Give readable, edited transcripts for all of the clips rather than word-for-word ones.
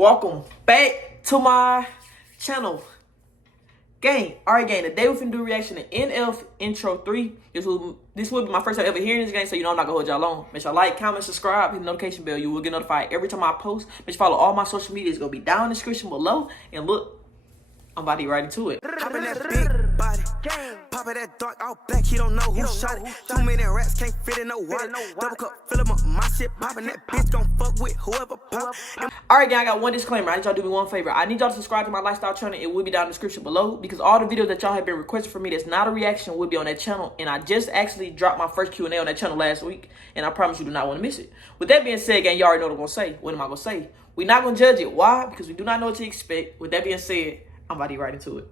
Welcome back to my channel. Gang, alright gang, today we're finna do a reaction to NF Intro 3. This will be my first time ever hearing this game, so you know I'm not gonna hold y'all long. Make sure you like, comment, subscribe, hit the notification bell. You will get notified every time I post. Make sure you follow all my social media. It's gonna be down in the description below. And look, I'm about to get right into it. Poppin' that big body, poppin' that dark out black, he don't know who shot it. Too many rats can't fit in no water. Double cup, fill 'em up, my shit poppin', that bitch gon' fuck with whoever pop. Alright gang, I got one disclaimer. I need y'all to do me one favor. I need y'all to subscribe to my lifestyle channel. It will be down in the description below, because all the videos that y'all have been requesting for me that's not a reaction will be on that channel. And I just actually dropped my first Q&A on that channel last week, and I promise you do not want to miss it. With that being said, gang, you already know what I'm gonna say. What am I gonna say? We're not gonna judge it. Why? Because we do not know what to expect. With that being said, I'm about to get right into it.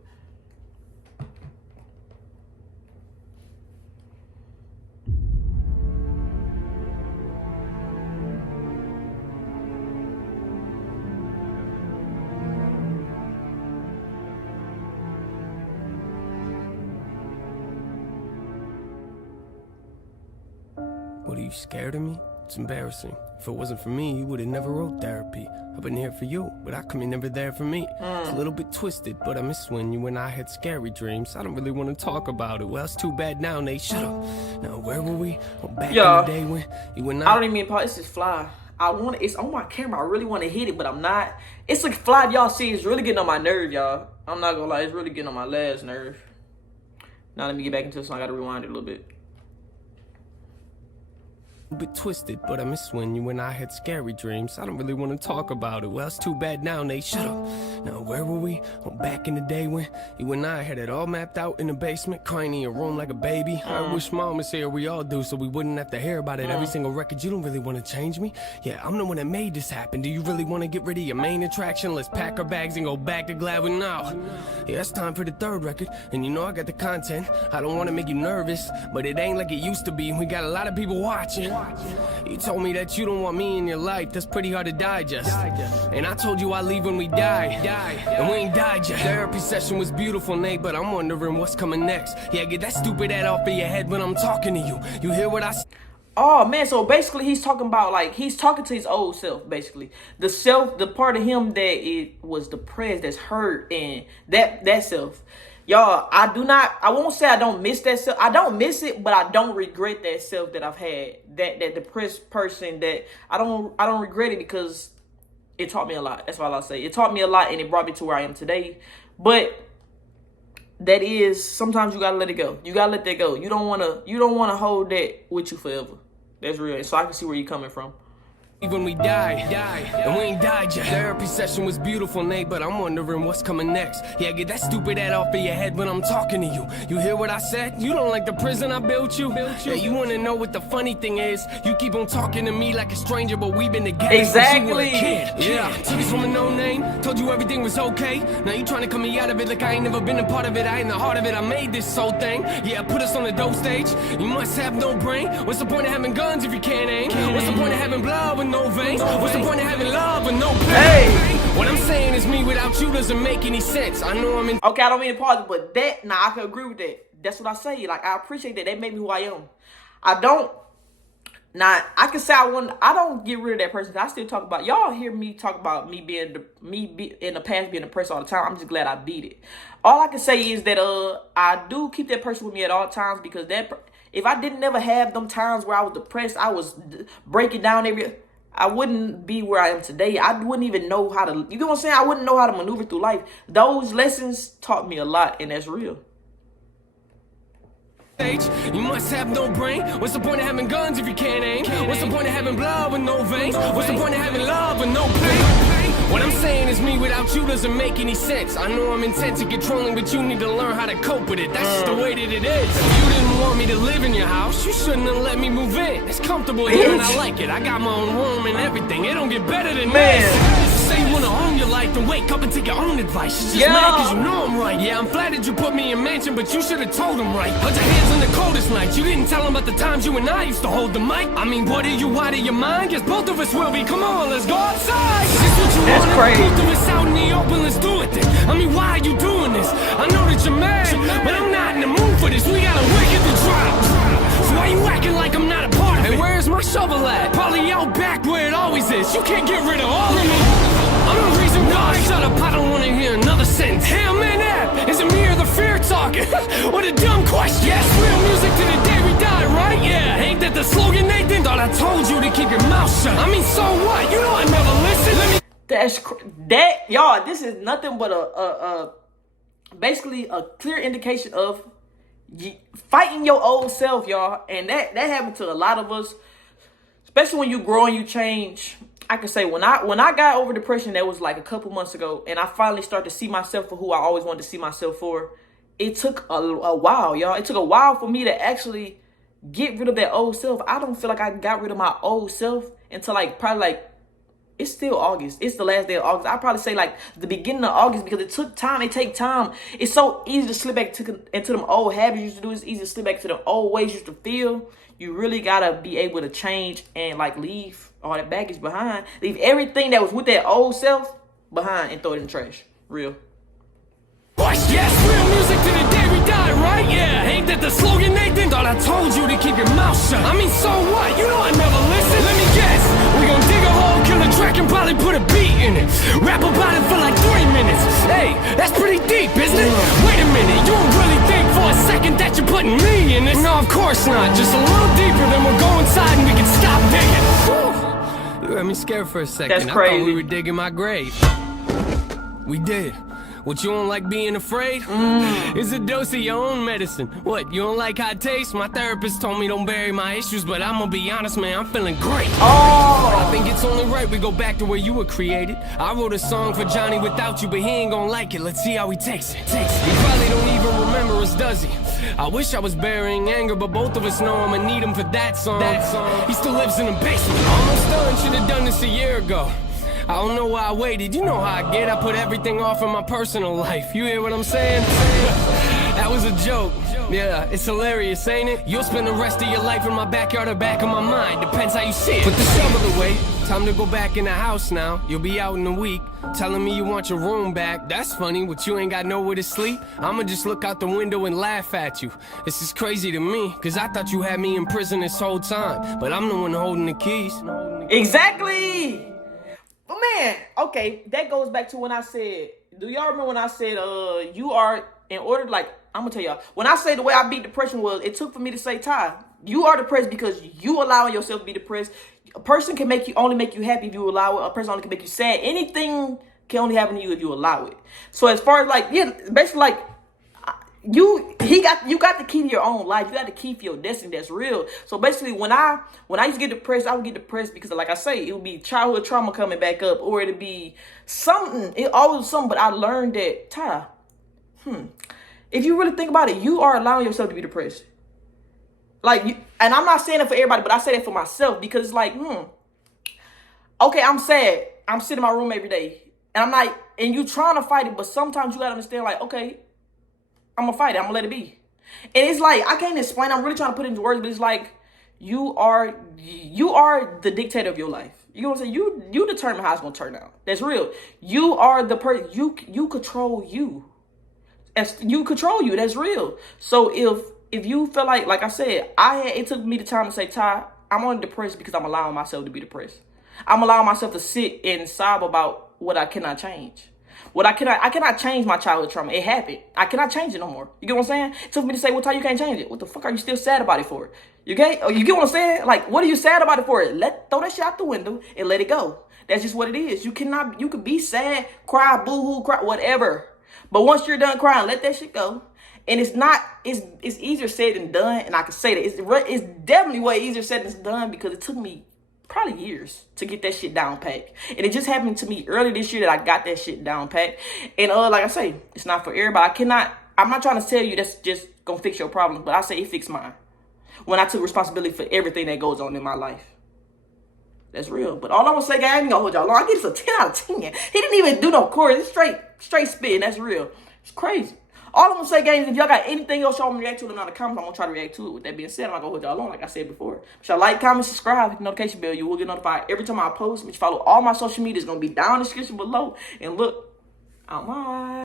What, are you scared of me? It's embarrassing. If it wasn't for me, you would have never wrote therapy. I've been here for you, but how come you're never there for me? It's a little bit twisted, but I miss when you and I had scary dreams. I don't really want to talk about it. Well, it's too bad now, Nate. Shut up. Now, where were we? Oh, back in the day when you and I don't even mean pause. This is fly. It's on my camera. I really want to hit it, but I'm not. It's like fly. Y'all see, it's really getting on my nerve, y'all. I'm not gonna lie. It's really getting on my last nerve. Now let me get back into this. I gotta rewind it a little bit. A bit twisted, but I miss when you and I had scary dreams. I don't really want to talk about it. Well, it's too bad now, Nate. Shut up. Now, where were we? Oh, back in the day when you and I had it all mapped out in the basement, crying in your room like a baby. I wish mom was here. We all do, so we wouldn't have to hear about it every single record. You don't really want to change me? Yeah, I'm the one that made this happen. Do you really want to get rid of your main attraction? Let's pack our bags and go back to Gladwin now. Yeah, it's time for the third record, and you know I got the content. I don't want to make you nervous, but it ain't like it used to be. We got a lot of people watching. You told me that you don't want me in your life. That's pretty hard to digest. And I told you I'd leave when we die. And we ain't died yet. Therapy session was beautiful, Nate, but I'm wondering what's coming next. Yeah, get that stupid head off of your head when I'm talking to you. You hear what I say? Oh man, so basically he's talking about, like, he's talking to his old self, basically. The part of him that it was depressed, that's hurt, and that self. Y'all, I won't say I don't miss that self. I don't miss it, but I don't regret that self that I've had. That depressed person, that I don't regret it, because it taught me a lot. That's all I'll say. It taught me a lot, and it brought me to where I am today. But that is, sometimes you gotta let it go. You gotta let that go. You don't wanna hold that with you forever. That's real. So I can see where you're coming from. When we die, and we ain't died yet. Therapy session was beautiful, Nate, but I'm wondering what's coming next. Yeah, get that stupid head off of your head when I'm talking to you. You hear what I said? You don't like the prison I built you? Yeah, you wanna know what the funny thing is? You keep on talking to me like a stranger, but we've been together since you were a kid. Yeah, took us from a no name, told you everything was okay. Now you trying to cut me out of it like I ain't never been a part of it. I ain't the heart of it, I made this whole thing. Yeah, put us on the dope stage. You must have no brain. What's the point of having guns if you can't aim? What's the point of having blood with no veins? What's the point of having love with no pain? Hey! What I'm saying is me without you doesn't make any sense. I know I'm in. Okay, I don't mean to pause, but I can agree with that. That's what I say. Like, I appreciate that. That made me who I am. I can say I don't get rid of that person. I still talk about, y'all hear me talk about me in the past being depressed all the time. I'm just glad I beat it. All I can say is that I do keep that person with me at all times, because if I didn't never have them times where I was depressed, I was breaking down I wouldn't be where I am today. I wouldn't even know how to, you know what I'm saying? I wouldn't know how to maneuver through life. Those lessons taught me a lot, and that's real. You must have no brain. What's the point of having guns if you can't aim? What's the point of having blood with no veins? What's the point of having love with no pain? What I'm saying is me without you doesn't make any sense. I know I'm intense and controlling, but you need to learn how to cope with it. That's just the way that it is. If you didn't want me to live in your house, you shouldn't have let me move in. It's comfortable here and I like it. I got my own room and everything. It don't get better than this. Say you wanna own your life, then wake up and take your own advice. It's just mad cause you know I'm right. Yeah, I'm flattered you put me in mansion, but you should've told him right. Put your hands on the coldest nights. You didn't tell him about the times you and I used to hold the mic. I mean, what are you out of your mind? Guess both of us will be. Come on, let's go outside. Is this what you That's wanted? crazy. Both of us out in the open, let's do it then. I mean, why are you doing this? I know that you're mad, but I'm not in the mood for this. We gotta wake at the drop. So why you acting like I'm not a part of it? Hey, where's my shovel at? Probably out back where it always is. You can't get rid of all of me. I'm a What a dumb question. Yes, real music to the day we die, right? Yeah, ain't that the slogan, Nathan? Thought I told you to keep your mouth shut. I mean, so what? You know I never listen. Let me. Y'all, this is nothing but basically a clear indication of fighting your old self, y'all. And that happened to a lot of us, especially when you grow and you change. I can say when I got over depression, that was like a couple months ago, and I finally started to see myself for who I always wanted to see myself for. It took a while, y'all. It took a while for me to actually get rid of that old self. I don't feel like I got rid of my old self until it's still August. It's the last day of August. I'd probably say like the beginning of August, because it took time. It take time. It's so easy to slip back into them old habits you used to do. It's easy to slip back to the old ways you used to feel. You really gotta be able to change and like leave all that baggage behind. Leave everything that was with that old self behind and throw it in the trash. Real. Yes, real music to the day we die, right? Yeah, ain't that the slogan, Nathan? Thought I told you to keep your mouth shut. I mean, so what? You know I never listen. Let me guess. We gon' dig a hole, kill a track, and probably put a beat in it. Rap about it for like 3 minutes. Hey, that's pretty deep, isn't it? Wait a minute, you don't really think for a second that you're putting me in this? No, of course not. Just a little deeper, then we'll go inside and we can stop digging. Whew. You had me scared for a second. That's crazy. I thought we were digging my grave. We did. What, you don't like being afraid? It's a dose of your own medicine. What, you don't like how it tastes? My therapist told me don't bury my issues, but I'm gonna be honest, man, I'm feeling great. I think it's only right we go back to where you were created. I wrote a song for Johnny without you, but he ain't gonna like it. Let's see how he takes it. He probably don't even remember us, does he? I wish I was burying anger, but both of us know I'ma need him for that song. He still lives in the basement. Almost done, should've done this a year ago. I don't know why I waited, you know how I get. I put everything off in my personal life. You hear what I'm saying? That was a joke. Yeah, it's hilarious, ain't it? You'll spend the rest of your life in my backyard or back of my mind. Depends how you see it. Put the shovel away. Time to go back in the house now. You'll be out in a week. Telling me you want your room back. That's funny, but you ain't got nowhere to sleep. I'ma just look out the window and laugh at you. This is crazy to me, cause I thought you had me in prison this whole time. But I'm the one holding the keys. Exactly. But man, okay, that goes back to when I said, do y'all remember when I said, you are, in order, like, I'm gonna tell y'all, when I say the way I beat depression was, it took for me to say, Ty, you are depressed because you allowing yourself to be depressed. A person can only make you happy if you allow it. A person only can make you sad. Anything can only happen to you if you allow it. So as far as like, yeah, basically like, you got the key to your own life. You got the key for your destiny. That's real. So basically, when I used to get depressed, I would get depressed because, like I say, it would be childhood trauma coming back up, or it'd be something. It always was something. But I learned that, Ty, if you really think about it, you are allowing yourself to be depressed. Like, and I'm not saying it for everybody, but I say that for myself because it's like, okay, I'm sad. I'm sitting in my room every day, and I'm like, and you trying to fight it, but sometimes you gotta understand, like, okay, I'm gonna fight it. I'm gonna let it be. And it's like, I can't explain. I'm really trying to put it into words, but it's like, you are the dictator of your life. You know what I'm saying? You determine how it's gonna turn out. That's real. You are the person. You control you. You control you. That's real. So if you feel like I said, it took me the time to say, Ty, I'm only depressed because I'm allowing myself to be depressed. I'm allowing myself to sit and sob about what I cannot change. I cannot change my childhood trauma. It happened. I cannot change it no more. You get what I'm saying? It took me to say, well, Ty, you can't change it. What the fuck are you still sad about it for? You get what I'm saying? Like, what are you sad about it for? Throw that shit out the window and let it go. That's just what it is. You could be sad, cry, boo-hoo, cry, whatever. But once you're done crying, let that shit go. And it's easier said than done. And I can say that it's definitely way easier said than done because it took me probably years to get that shit down packed. And it just happened to me early this year that I got that shit down packed. And like I say, it's not for everybody. I'm not trying to tell you that's just gonna fix your problems, but I say it fixed mine. When I took responsibility for everything that goes on in my life. That's real. But all I'm gonna say, guys, I ain't gonna hold y'all long. I give this a 10 out of 10. He didn't even do no chorus. It's straight spin. That's real. It's crazy. All I'm gonna say, guys, if y'all got anything else y'all want me to react to in the comments, I'm gonna try to react to it. With that being said, I'm not gonna hold y'all long, like I said before. Y'all like, comment, subscribe, hit the notification bell. You will get notified every time I post. Follow all my social media. It's gonna be down in the description below. And look, I'm